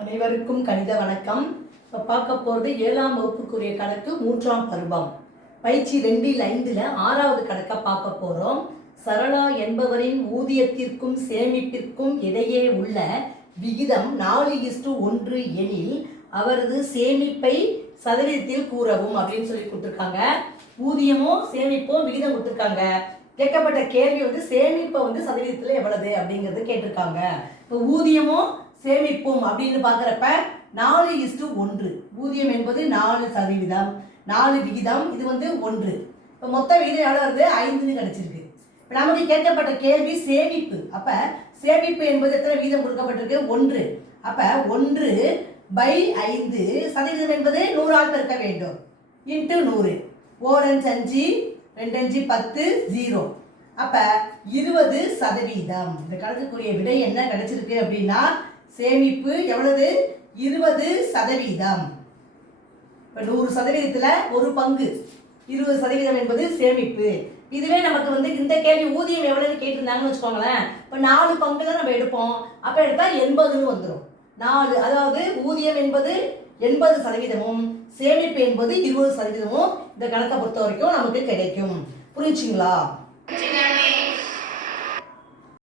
அனைவருக்கும் கணித வணக்கம். இப்போ பார்க்க போகிறது 7ஆம் வகுப்புக்குரிய கணக்கு 3ஆம் பருவம் பயிற்சி 2/5 6வது கணக்கை பார்க்க போகிறோம். சரளா என்பவரின் ஊதியத்திற்கும் சேமிப்பிற்கும் இடையே உள்ள விகிதம் 4:1 எனில் அவரது சேமிப்பை சதவீதத்தில் கூறவும் அப்படின்னு சொல்லி கொடுத்துருக்காங்க. ஊதியமும் சேமிப்பும் விகிதம் கொடுத்துருக்காங்க. கேட்கப்பட்ட கேள்வி சேமிப்பை சதவீதத்தில் எவ்வளவு அப்படிங்கிறது கேட்டிருக்காங்க. இப்போ ஊதியமும் சேமிப்பும் அப்படின்னு பார்க்குறப்ப 4:1. ஊதியம் என்பது 4%, 4 விகிதம், இது 1. இப்போ மொத்த விகிதம் எவ்வளோ வருது? 5ன்னு கிடைச்சிருக்கு. இப்போ நமக்கு கேட்கப்பட்ட கேள்வி சேமிப்பு. அப்போ சேமிப்பு என்பது எத்தனை வீதம் கொடுக்கப்பட்டிருக்கு? 1. அப்போ 1/5 சதவீதம் என்பது 100ஆல் பெருக்க வேண்டும். இன்ட்டு 100. 4×5 5, 2×5 10, 0. அப்போ 20%. இந்த கணக்குக்குரிய விடை என்ன கிடைச்சிருக்கு அப்படின்னா சேமிப்பு எவ்வளவு? 20%. இப்போ 100%த்தில் ஒரு பங்கு 20% என்பது சேமிப்பு. இதுவே நமக்கு இந்த கேள்வி ஊதியம் எவ்வளோன்னு கேட்டிருந்தாங்கன்னு வச்சுக்கோங்களேன். இப்போ 4 பங்குல நம்ம எடுப்போம். அப்போ எடுத்தால் 80ன்னு வந்துடும். 4, அதாவது ஊதியம் என்பது 80%, சேமிப்பு என்பது 20%. இந்த கணக்கை பொறுத்த வரைக்கும் நமக்கு கிடைக்கும். புரிஞ்சுங்களா?